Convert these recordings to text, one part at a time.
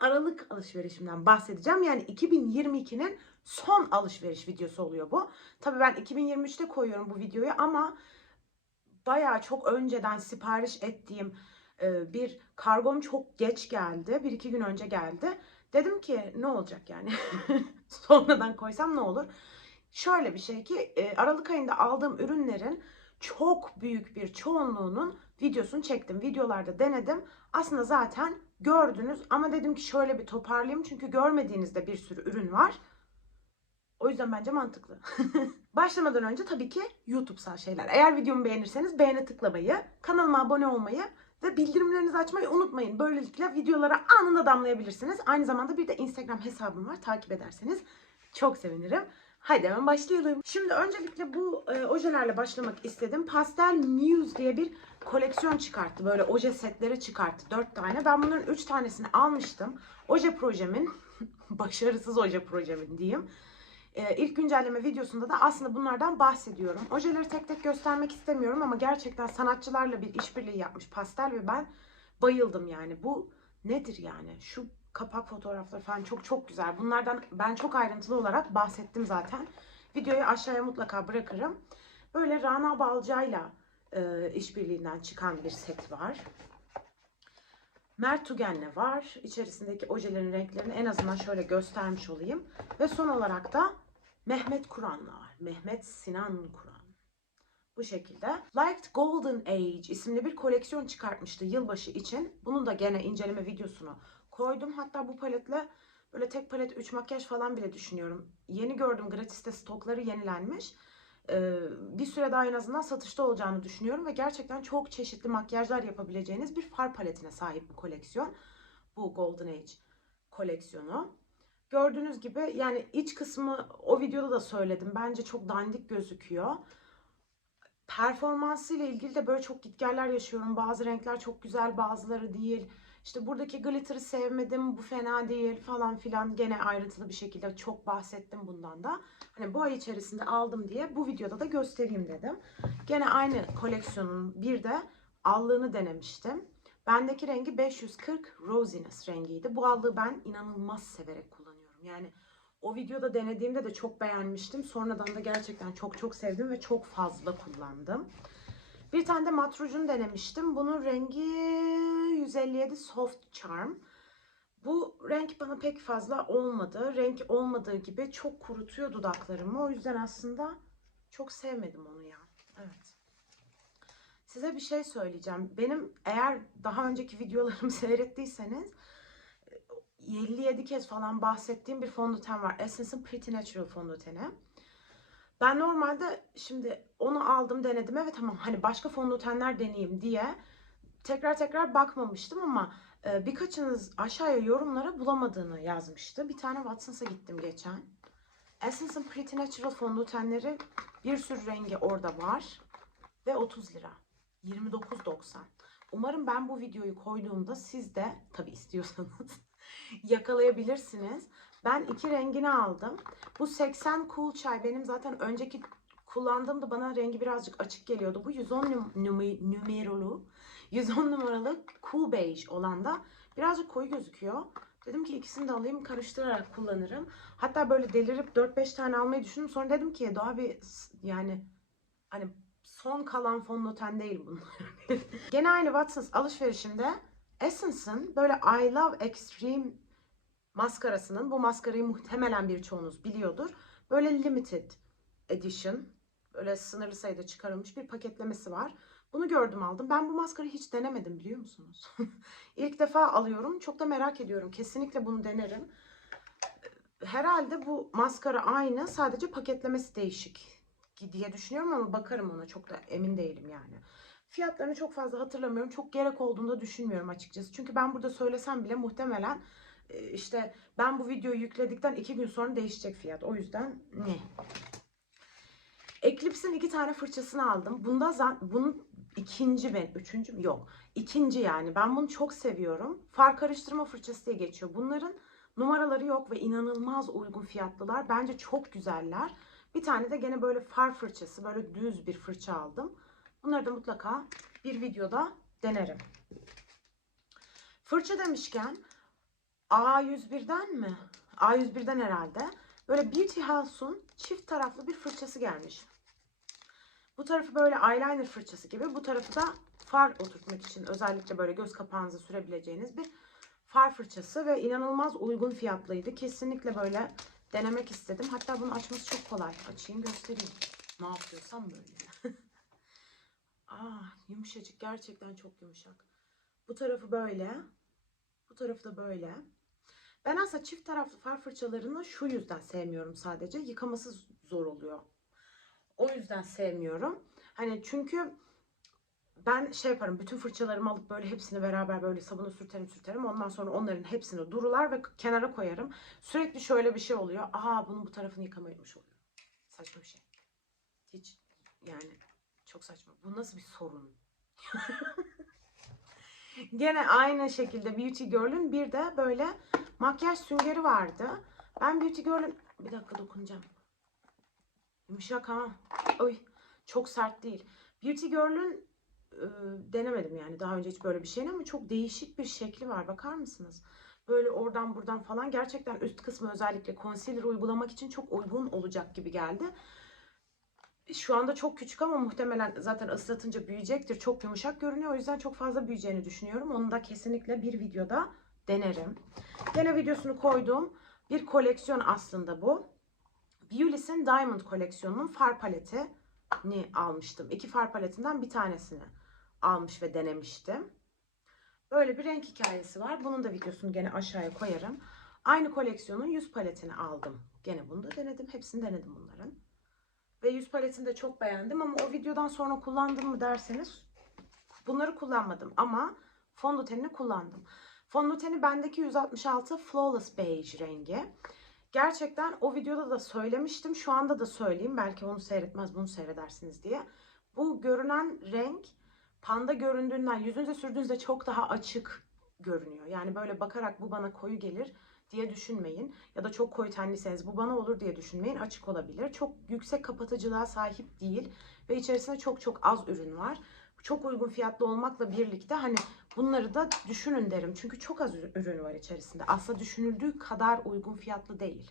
Aralık alışverişimden bahsedeceğim. Yani 2022'nin son alışveriş videosu oluyor bu. Tabii ben 2023'te koyuyorum bu videoyu ama bayağı çok önceden sipariş ettiğim e, bir kargom çok geç geldi. Bir iki gün önce geldi. Dedim ki ne olacak yani? Sonradan koysam ne olur? Şöyle bir şey ki e, Aralık ayında aldığım ürünlerin çok büyük bir çoğunluğunun videosunu çektim. Videolarda denedim. Aslında zaten gördünüz ama dedim ki şöyle bir toparlayayım çünkü görmediğinizde bir sürü ürün var. O yüzden bence mantıklı. Başlamadan önce tabii ki YouTube'sal şeyler. Eğer videomu beğenirseniz beğene tıklamayı, kanalıma abone olmayı ve bildirimlerinizi açmayı unutmayın. Böylelikle videolara anında damlayabilirsiniz. Aynı zamanda bir de Instagram hesabım var. Takip ederseniz çok sevinirim. Haydi hemen başlayalım. Şimdi öncelikle bu e, ojelerle başlamak istedim. Pastel Muse diye bir koleksiyon çıkarttı. Böyle oje setleri çıkarttı. 4 tane. Ben bunların 3 tanesini almıştım. Oje projemin, başarısız oje projemin diyeyim. E, ilk güncelleme videosunda da aslında bunlardan bahsediyorum. Ojeleri tek tek göstermek istemiyorum ama gerçekten sanatçılarla bir işbirliği yapmış Pastel ve ben bayıldım yani. Bu nedir yani? Şu kapak fotoğrafları falan çok çok güzel. Bunlardan ben çok ayrıntılı olarak bahsettim zaten. Videoyu aşağıya mutlaka bırakırım. Böyle Rana Balca'yla e, işbirliğinden çıkan bir set var. Mert Tügen'le var. İçerisindeki ojelerin renklerini en azından şöyle göstermiş olayım. Ve son olarak da Mehmet Kur'an'la var. Mehmet Sinan Kur'an. Bu şekilde. Liked Golden Age isimli bir koleksiyon çıkartmıştı yılbaşı için. Bunun da gene inceleme videosunu koydum. Hatta bu paletle böyle tek palet 3 makyaj falan bile düşünüyorum. Yeni gördüm gratis'te stokları yenilenmiş. Ee, bir süre daha en azından satışta olacağını düşünüyorum ve gerçekten çok çeşitli makyajlar yapabileceğiniz bir far paletine sahip bir koleksiyon. Bu Golden Age koleksiyonu. Gördüğünüz gibi yani iç kısmı o videoda da söyledim. Bence çok dandik gözüküyor. Performansı ile ilgili de böyle çok gitgeller yaşıyorum. Bazı renkler çok güzel, bazıları değil. İşte buradaki glitter'ı sevmedim, bu fena değil falan filan. Gene ayrıntılı bir şekilde çok bahsettim bundan da. Hani bu ay içerisinde aldım diye bu videoda da göstereyim dedim. Gene aynı koleksiyonun bir de allığını denemiştim. Bendeki rengi 540 Rosiness rengiydi. Bu allığı ben inanılmaz severek kullanıyorum. Yani o videoda denediğimde de çok beğenmiştim. Sonradan da gerçekten çok çok sevdim ve çok fazla kullandım. Bir tane de mat rujunu denemiştim. Bunun rengi 157 Soft Charm. Bu renk bana pek fazla olmadı. Renk olmadığı gibi çok kurutuyor dudaklarımı. O yüzden aslında çok sevmedim onu ya. Evet. Size bir şey söyleyeceğim. Benim eğer daha önceki videolarımı seyrettiyseniz 57 kez falan bahsettiğim bir fondöten var. Essence'ın Pretty Natural fondöteni. Ben normalde şimdi onu aldım denedim. Evet tamam hani başka fondötenler deneyeyim diye tekrar tekrar bakmamıştım ama e, birkaçınız aşağıya yorumlara bulamadığını yazmıştı. Bir tane Watson's'a gittim geçen. Essence'ın Pretty Natural fondötenleri bir sürü rengi orada var. Ve 30 lira. 29.90. Umarım ben bu videoyu koyduğumda siz de tabi istiyorsanız yakalayabilirsiniz. Ben iki rengini aldım. Bu 80 Cool Chai benim zaten önceki kullandığımda bana rengi birazcık açık geliyordu. Bu 110 num num numarolu 110 numaralı Cool Beige olan da birazcık koyu gözüküyor. Dedim ki ikisini de alayım karıştırarak kullanırım. Hatta böyle delirip 4-5 tane almayı düşündüm. Sonra dedim ki daha bir yani hani son kalan fondöten değil bunlar. Gene aynı Watsons alışverişimde Essence'ın böyle I Love Extreme maskarasının bu maskarayı muhtemelen birçoğunuz biliyordur. Böyle limited edition böyle sınırlı sayıda çıkarılmış bir paketlemesi var. Bunu gördüm aldım. Ben bu maskarayı hiç denemedim biliyor musunuz? İlk defa alıyorum. Çok da merak ediyorum. Kesinlikle bunu denerim. Herhalde bu maskara aynı. Sadece paketlemesi değişik diye düşünüyorum ama bakarım ona. Çok da emin değilim yani. Fiyatlarını çok fazla hatırlamıyorum. Çok gerek olduğunu da düşünmüyorum açıkçası. Çünkü ben burada söylesem bile muhtemelen işte ben bu videoyu yükledikten iki gün sonra değişecek fiyat. O yüzden ne? Eclipse'in iki tane fırçasını aldım. Bunda bunun ikinci ben, üçüncü mü? Yok. İkinci yani. Ben bunu çok seviyorum. Far karıştırma fırçası diye geçiyor. Bunların numaraları yok ve inanılmaz uygun fiyatlılar. Bence çok güzeller. Bir tane de gene böyle far fırçası, böyle düz bir fırça aldım. Bunları da mutlaka bir videoda denerim. Fırça demişken A101'den mi? A101'den herhalde. Böyle Beauty House'un çift taraflı bir fırçası gelmiş. Bu tarafı böyle eyeliner fırçası gibi. Bu tarafı da far oturtmak için özellikle böyle göz kapağınıza sürebileceğiniz bir far fırçası ve inanılmaz uygun fiyatlıydı. Kesinlikle böyle denemek istedim. Hatta bunu açması çok kolay. Açayım göstereyim. Ne yapıyorsam böyle. ah yumuşacık. Gerçekten çok yumuşak. Bu tarafı böyle. Bu tarafı da böyle. Ben aslında çift taraflı far fırçalarını şu yüzden sevmiyorum sadece. Yıkaması zor oluyor. O yüzden sevmiyorum. Hani çünkü ben şey yaparım. Bütün fırçalarımı alıp böyle hepsini beraber böyle sabuna sürterim sürterim. Ondan sonra onların hepsini durular ve kenara koyarım. Sürekli şöyle bir şey oluyor. Aa bunun bu tarafını yıkamaymış oluyor. Saçma bir şey. Hiç yani çok saçma. Bu nasıl bir sorun? Gene aynı şekilde Beauty Girl'ün bir de böyle makyaj süngeri vardı. Ben Beauty Girl'ün bir dakika dokunacağım. Yumuşak ha. Oy çok sert değil. Beauty Girl'ün e, denemedim yani daha önce hiç böyle bir şeyin ama çok değişik bir şekli var. Bakar mısınız? Böyle oradan buradan falan gerçekten üst kısmı özellikle concealer uygulamak için çok uygun olacak gibi geldi. Şu anda çok küçük ama muhtemelen zaten ıslatınca büyüyecektir. Çok yumuşak görünüyor. O yüzden çok fazla büyüyeceğini düşünüyorum. Onu da kesinlikle bir videoda denerim. Gene videosunu koyduğum bir koleksiyon aslında bu. Beulis'in Diamond koleksiyonunun far paletini almıştım. İki far paletinden bir tanesini almış ve denemiştim. Böyle bir renk hikayesi var. Bunun da videosunu gene aşağıya koyarım. Aynı koleksiyonun yüz paletini aldım. Gene bunu da denedim. Hepsini denedim bunların. Ve yüz paletini de çok beğendim ama o videodan sonra kullandım mı derseniz bunları kullanmadım ama fondötenini kullandım. Fondöteni bendeki 166 Flawless Beige rengi. Gerçekten o videoda da söylemiştim. Şu anda da söyleyeyim. Belki onu seyretmez bunu seyredersiniz diye. Bu görünen renk panda göründüğünden yüzünüze sürdüğünüzde çok daha açık görünüyor. Yani böyle bakarak bu bana koyu gelir diye düşünmeyin. Ya da çok koyu tenliyseniz bu bana olur diye düşünmeyin. Açık olabilir. Çok yüksek kapatıcılığa sahip değil. Ve içerisinde çok çok az ürün var. Çok uygun fiyatlı olmakla birlikte hani bunları da düşünün derim. Çünkü çok az ürün var içerisinde. Aslında düşünüldüğü kadar uygun fiyatlı değil.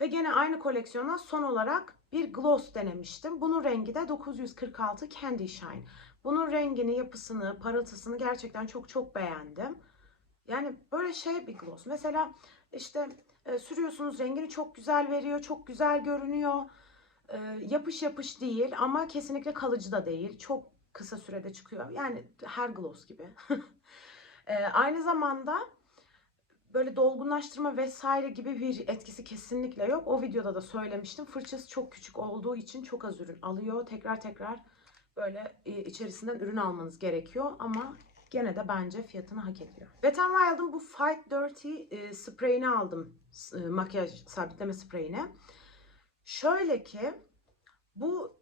Ve gene aynı koleksiyona son olarak bir gloss denemiştim. Bunun rengi de 946 Candy Shine. Bunun rengini, yapısını, parıltısını gerçekten çok çok beğendim. Yani böyle şey bir gloss. Mesela işte e, sürüyorsunuz rengini çok güzel veriyor, çok güzel görünüyor. E, yapış yapış değil ama kesinlikle kalıcı da değil. Çok kısa sürede çıkıyor. Yani her gloss gibi. e, aynı zamanda böyle dolgunlaştırma vesaire gibi bir etkisi kesinlikle yok. O videoda da söylemiştim. Fırçası çok küçük olduğu için çok az ürün alıyor. Tekrar tekrar böyle e, içerisinden ürün almanız gerekiyor ama gene de bence fiyatını hak ediyor. Wet n Wild'ın bu Fight Dirty e, spreyini aldım. E, makyaj sabitleme spreyini. Şöyle ki bu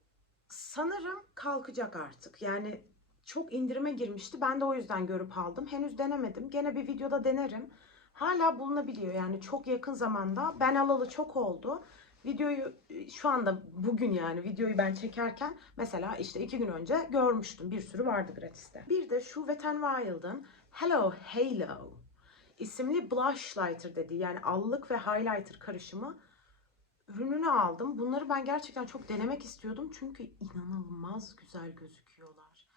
sanırım kalkacak artık. Yani çok indirime girmişti. Ben de o yüzden görüp aldım. Henüz denemedim. Gene bir videoda denerim. Hala bulunabiliyor. Yani çok yakın zamanda. Ben alalı çok oldu. Videoyu şu anda bugün yani videoyu ben çekerken mesela işte iki gün önce görmüştüm. Bir sürü vardı gratiste. Bir de şu Wet n Wild'ın Hello Halo isimli blush lighter dediği yani allık ve highlighter karışımı ürününü aldım. Bunları ben gerçekten çok denemek istiyordum. Çünkü inanılmaz güzel gözüküyorlar.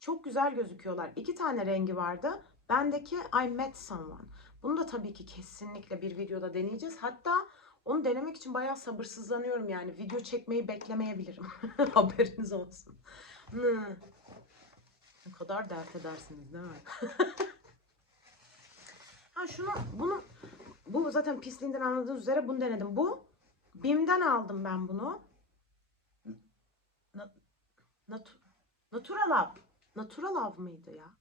Çok güzel gözüküyorlar. İki tane rengi vardı. Bendeki I Met Someone. Bunu da tabii ki kesinlikle bir videoda deneyeceğiz. Hatta onu denemek için bayağı sabırsızlanıyorum yani. Video çekmeyi beklemeyebilirim. Haberiniz olsun. Hmm. Ne kadar dert edersiniz değil mi? ha şunu, bunu, bu zaten pisliğinden anladığınız üzere bunu denedim. Bu, Bim'den aldım ben bunu. Na, nat, Natural Love. Natural Love mıydı ya?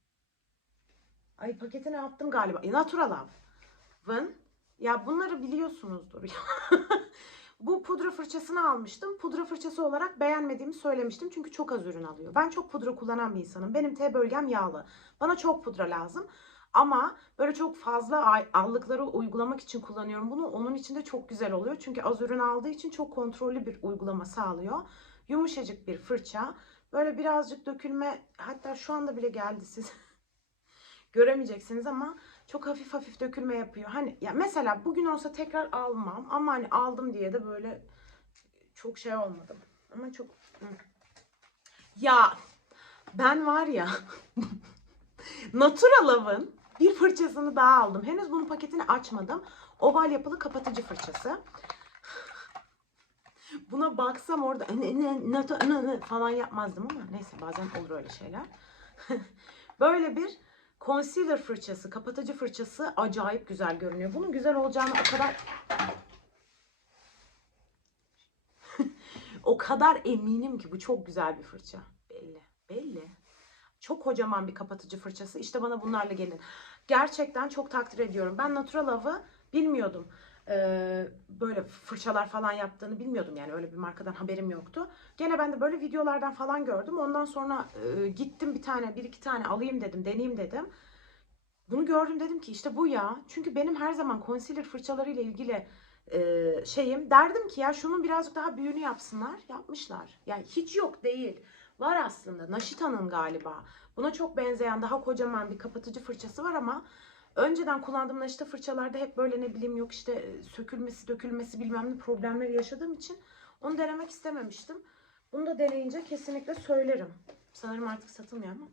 Ay paketini attım galiba. E, Natural Love'ın ya bunları biliyorsunuzdur. Bu pudra fırçasını almıştım. Pudra fırçası olarak beğenmediğimi söylemiştim. Çünkü çok az ürün alıyor. Ben çok pudra kullanan bir insanım. Benim T bölgem yağlı. Bana çok pudra lazım. Ama böyle çok fazla allıkları uygulamak için kullanıyorum bunu. Onun için de çok güzel oluyor. Çünkü az ürün aldığı için çok kontrollü bir uygulama sağlıyor. Yumuşacık bir fırça. Böyle birazcık dökülme hatta şu anda bile geldi siz. göremeyeceksiniz ama çok hafif hafif dökülme yapıyor. Hani ya mesela bugün olsa tekrar almam ama hani aldım diye de böyle çok şey olmadım. Ama çok ya ben var ya Naturalaw'ın bir fırçasını daha aldım. Henüz bunun paketini açmadım. Oval yapılı kapatıcı fırçası. Buna baksam orada ne, falan yapmazdım ama neyse bazen olur öyle şeyler. Böyle bir concealer fırçası, kapatıcı fırçası acayip güzel görünüyor. Bunun güzel olacağını o kadar o kadar eminim ki bu çok güzel bir fırça. Belli. Belli. Çok kocaman bir kapatıcı fırçası. İşte bana bunlarla gelin. Gerçekten çok takdir ediyorum. Ben Natural Love'ı bilmiyordum. Ee, böyle fırçalar falan yaptığını bilmiyordum yani öyle bir markadan haberim yoktu. Gene ben de böyle videolardan falan gördüm. Ondan sonra e, gittim bir tane bir iki tane alayım dedim deneyeyim dedim. Bunu gördüm dedim ki işte bu ya. Çünkü benim her zaman concealer fırçalarıyla ilgili e, şeyim derdim ki ya şunun birazcık daha büyüğünü yapsınlar. Yapmışlar. Yani hiç yok değil. Var aslında. Naşita'nın galiba. Buna çok benzeyen daha kocaman bir kapatıcı fırçası var ama önceden kullandığım Naşita fırçalarda hep böyle ne bileyim yok işte e, sökülmesi, dökülmesi bilmem ne problemleri yaşadığım için onu denemek istememiştim. Bunu da deneyince kesinlikle söylerim. Sanırım artık satılmıyor ama.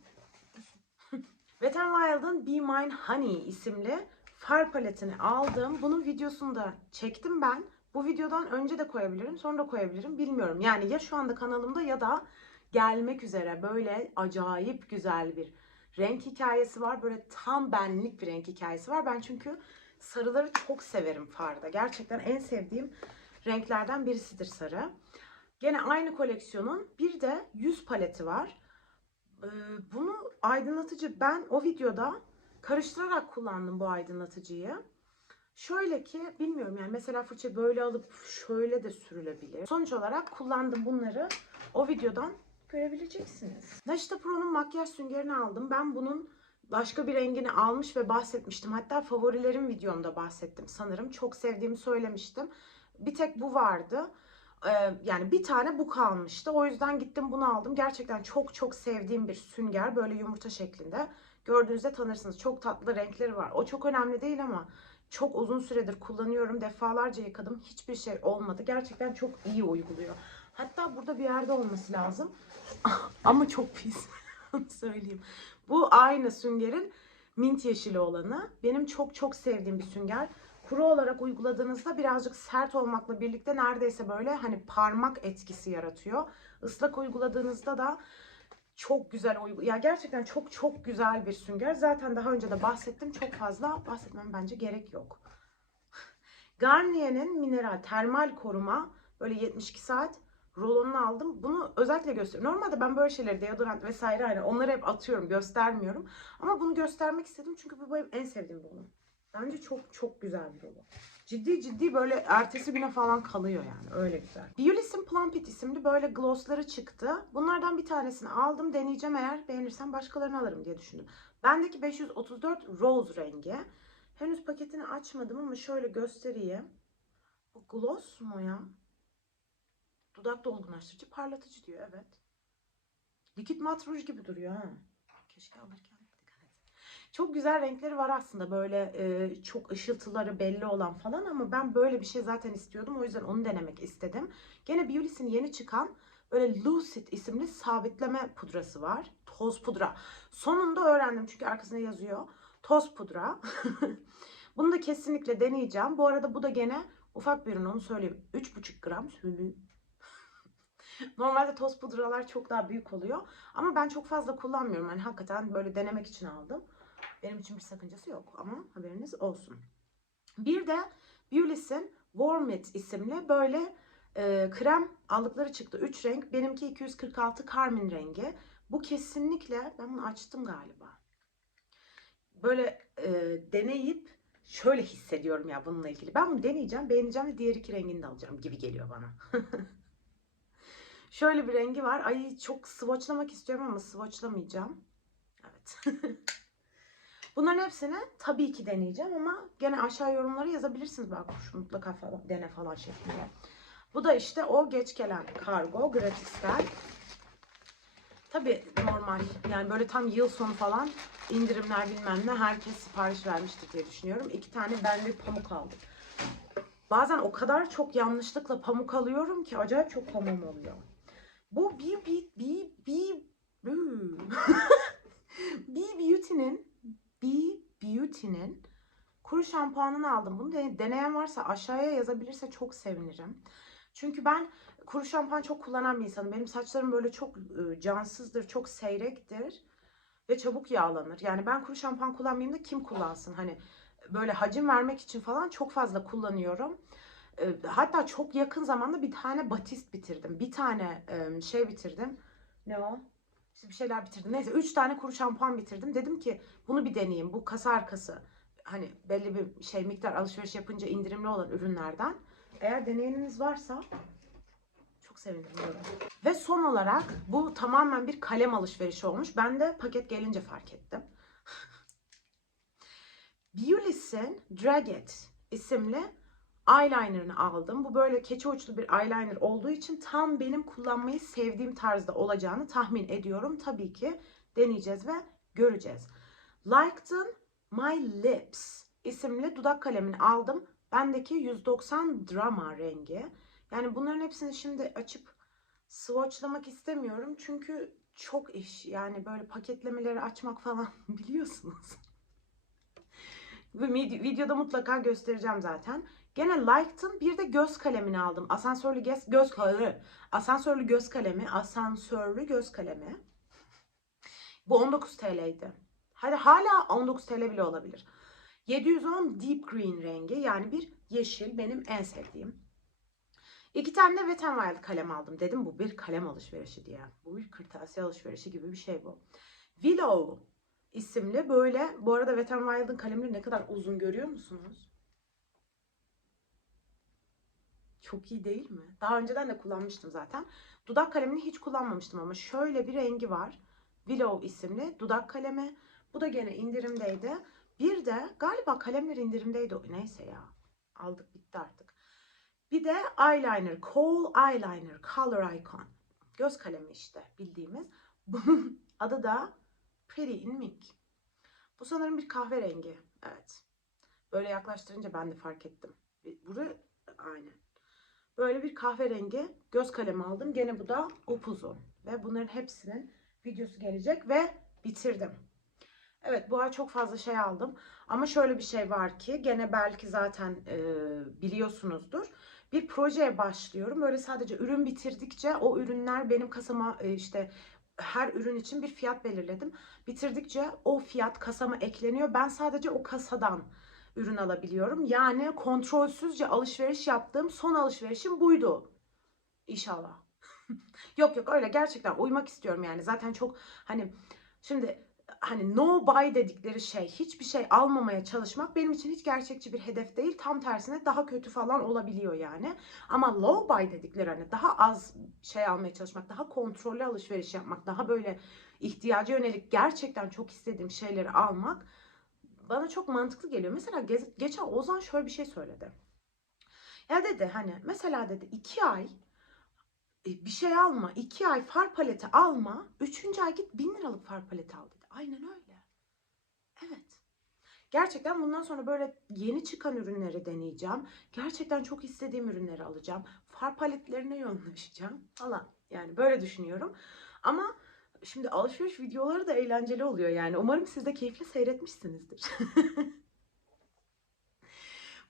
Wet n Wild'ın Be Mine Honey isimli far paletini aldım. Bunun videosunu da çektim ben. Bu videodan önce de koyabilirim, sonra da koyabilirim. Bilmiyorum. Yani ya şu anda kanalımda ya da gelmek üzere böyle acayip güzel bir renk hikayesi var. Böyle tam benlik bir renk hikayesi var. Ben çünkü sarıları çok severim farda. Gerçekten en sevdiğim renklerden birisidir sarı. Gene aynı koleksiyonun bir de yüz paleti var. Ee, Bunu aydınlatıcı ben o videoda karıştırarak kullandım bu aydınlatıcıyı. Şöyle ki bilmiyorum yani mesela fırça böyle alıp şöyle de sürülebilir. Sonuç olarak kullandım bunları o videodan görebileceksiniz. Naşita Pro'nun makyaj süngerini aldım. Ben bunun başka bir rengini almış ve bahsetmiştim. Hatta favorilerim videomda bahsettim sanırım. Çok sevdiğimi söylemiştim. Bir tek bu vardı. Ee, yani bir tane bu kalmıştı. O yüzden gittim bunu aldım. Gerçekten çok çok sevdiğim bir sünger. Böyle yumurta şeklinde. Gördüğünüzde tanırsınız. Çok tatlı renkleri var. O çok önemli değil ama çok uzun süredir kullanıyorum. Defalarca yıkadım. Hiçbir şey olmadı. Gerçekten çok iyi uyguluyor. Hatta burada bir yerde olması lazım. Ama çok pis. Söyleyeyim. Bu aynı süngerin mint yeşili olanı. Benim çok çok sevdiğim bir sünger. Kuru olarak uyguladığınızda birazcık sert olmakla birlikte neredeyse böyle hani parmak etkisi yaratıyor. Islak uyguladığınızda da çok güzel uygu ya gerçekten çok çok güzel bir sünger. Zaten daha önce de bahsettim. Çok fazla bahsetmem bence gerek yok. Garnier'in mineral termal koruma böyle 72 saat rolonunu aldım. Bunu özellikle gösteriyorum. Normalde ben böyle şeyleri deodorant vesaire hani onları hep atıyorum, göstermiyorum. Ama bunu göstermek istedim çünkü bu benim en sevdiğim rolo. Bence çok çok güzel bir rolo. Ciddi ciddi böyle ertesi güne falan kalıyor yani. Öyle güzel. Biolis'in Plumpit isimli böyle glossları çıktı. Bunlardan bir tanesini aldım. Deneyeceğim eğer beğenirsem başkalarını alırım diye düşündüm. Bendeki 534 Rose rengi. Henüz paketini açmadım ama şöyle göstereyim. Bu gloss mu ya? Dudak dolgunlaştırıcı, parlatıcı diyor. Evet. Likit mat ruj gibi duruyor ha. Keşke alırken. Çok güzel renkleri var aslında böyle e, çok ışıltıları belli olan falan ama ben böyle bir şey zaten istiyordum. O yüzden onu denemek istedim. Gene Biolis'in yeni çıkan böyle Lucid isimli sabitleme pudrası var. Toz pudra. Sonunda öğrendim çünkü arkasında yazıyor. Toz pudra. Bunu da kesinlikle deneyeceğim. Bu arada bu da gene ufak bir ürün onu söyleyeyim. 3,5 gram söyleyeyim. Normalde toz pudralar çok daha büyük oluyor. Ama ben çok fazla kullanmıyorum. Yani hakikaten böyle denemek için aldım. Benim için bir sakıncası yok ama haberiniz olsun. Bir de Beulis'in Warm It isimli böyle e, krem aldıkları çıktı. 3 renk. Benimki 246 Carmin rengi. Bu kesinlikle ben bunu açtım galiba. Böyle e, deneyip şöyle hissediyorum ya bununla ilgili. Ben bunu deneyeceğim, beğeneceğim ve diğer iki rengini de alacağım gibi geliyor bana. Şöyle bir rengi var. Ay çok swatchlamak istiyorum ama swatchlamayacağım. Evet. Bunların hepsini tabii ki deneyeceğim ama gene aşağı yorumlara yazabilirsiniz. Bak şu mutlaka falan, dene falan şeklinde. Bu da işte o geç gelen kargo gratisten. Tabii normal. Yani böyle tam yıl sonu falan indirimler bilmem ne herkes sipariş vermiştir diye düşünüyorum. İki tane ben bir pamuk aldım. Bazen o kadar çok yanlışlıkla pamuk alıyorum ki acayip çok pamuğum oluyor. Bu B, B, B, B, B Beauty'nin B Beauty'nin kuru şampuanını aldım. Bunu de- deneyen varsa aşağıya yazabilirse çok sevinirim. Çünkü ben kuru şampuan çok kullanan bir insanım. Benim saçlarım böyle çok e, cansızdır, çok seyrektir ve çabuk yağlanır. Yani ben kuru şampuan kullanmayayım da kim kullansın? Hani böyle hacim vermek için falan çok fazla kullanıyorum. Hatta çok yakın zamanda bir tane batist bitirdim. Bir tane şey bitirdim. Ne o? İşte bir şeyler bitirdim. Neyse 3 tane kuru şampuan bitirdim. Dedim ki bunu bir deneyeyim. Bu kasa arkası. Hani belli bir şey miktar alışveriş yapınca indirimli olan ürünlerden. Eğer deneyeniniz varsa çok sevinirim. böyle. Ve son olarak bu tamamen bir kalem alışverişi olmuş. Ben de paket gelince fark ettim. Beulis'in Drag It isimli eyelinerını aldım. Bu böyle keçi uçlu bir eyeliner olduğu için tam benim kullanmayı sevdiğim tarzda olacağını tahmin ediyorum. Tabii ki deneyeceğiz ve göreceğiz. Lighten My Lips isimli dudak kalemini aldım. Bendeki 190 drama rengi. Yani bunların hepsini şimdi açıp swatchlamak istemiyorum. Çünkü çok iş. Yani böyle paketlemeleri açmak falan biliyorsunuz. Videoda mutlaka göstereceğim zaten. Gene Lighten bir de göz kalemini aldım. Asansörlü göz, göz kalemi. Asansörlü göz kalemi. Asansörlü göz kalemi. Bu 19 TL'ydi. Hadi hala 19 TL bile olabilir. 710 Deep Green rengi yani bir yeşil benim en sevdiğim. İki tane de Wet n Wild kalem aldım. Dedim bu bir kalem alışverişi diye. Bu bir kırtasiye alışverişi gibi bir şey bu. Willow isimli böyle. Bu arada Wet n Wild'ın kalemleri ne kadar uzun görüyor musunuz? Çok iyi değil mi? Daha önceden de kullanmıştım zaten. Dudak kalemini hiç kullanmamıştım ama şöyle bir rengi var. Willow isimli dudak kalemi. Bu da gene indirimdeydi. Bir de galiba kalemler indirimdeydi. Neyse ya. Aldık bitti artık. Bir de eyeliner. Kohl Eyeliner. Color Icon. Göz kalemi işte bildiğimiz. Bunun adı da Pretty in Mink. Bu sanırım bir kahverengi. Evet. Böyle yaklaştırınca ben de fark ettim. Burası aynen. Böyle bir kahverengi göz kalemi aldım. Gene bu da upuzun. Ve bunların hepsinin videosu gelecek ve bitirdim. Evet bu ay çok fazla şey aldım. Ama şöyle bir şey var ki gene belki zaten e, biliyorsunuzdur. Bir projeye başlıyorum. Böyle sadece ürün bitirdikçe o ürünler benim kasama e, işte her ürün için bir fiyat belirledim. Bitirdikçe o fiyat kasama ekleniyor. Ben sadece o kasadan ürün alabiliyorum. Yani kontrolsüzce alışveriş yaptığım son alışverişim buydu. İnşallah. yok yok öyle gerçekten uymak istiyorum yani. Zaten çok hani şimdi hani no buy dedikleri şey hiçbir şey almamaya çalışmak benim için hiç gerçekçi bir hedef değil. Tam tersine daha kötü falan olabiliyor yani. Ama low buy dedikleri hani daha az şey almaya çalışmak, daha kontrollü alışveriş yapmak, daha böyle ihtiyaca yönelik gerçekten çok istediğim şeyleri almak bana çok mantıklı geliyor. Mesela ge- geçen Ozan şöyle bir şey söyledi. Ya dedi hani mesela dedi iki ay e, bir şey alma, iki ay far paleti alma, üçüncü ay git bin liralık far paleti al dedi. Aynen öyle. Evet. Gerçekten bundan sonra böyle yeni çıkan ürünleri deneyeceğim. Gerçekten çok istediğim ürünleri alacağım. Far paletlerine yoğunlaşacağım falan. Yani böyle düşünüyorum. Ama şimdi alışveriş videoları da eğlenceli oluyor yani. Umarım siz de keyifle seyretmişsinizdir.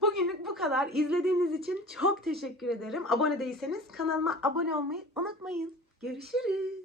Bugünlük bu kadar. İzlediğiniz için çok teşekkür ederim. Abone değilseniz kanalıma abone olmayı unutmayın. Görüşürüz.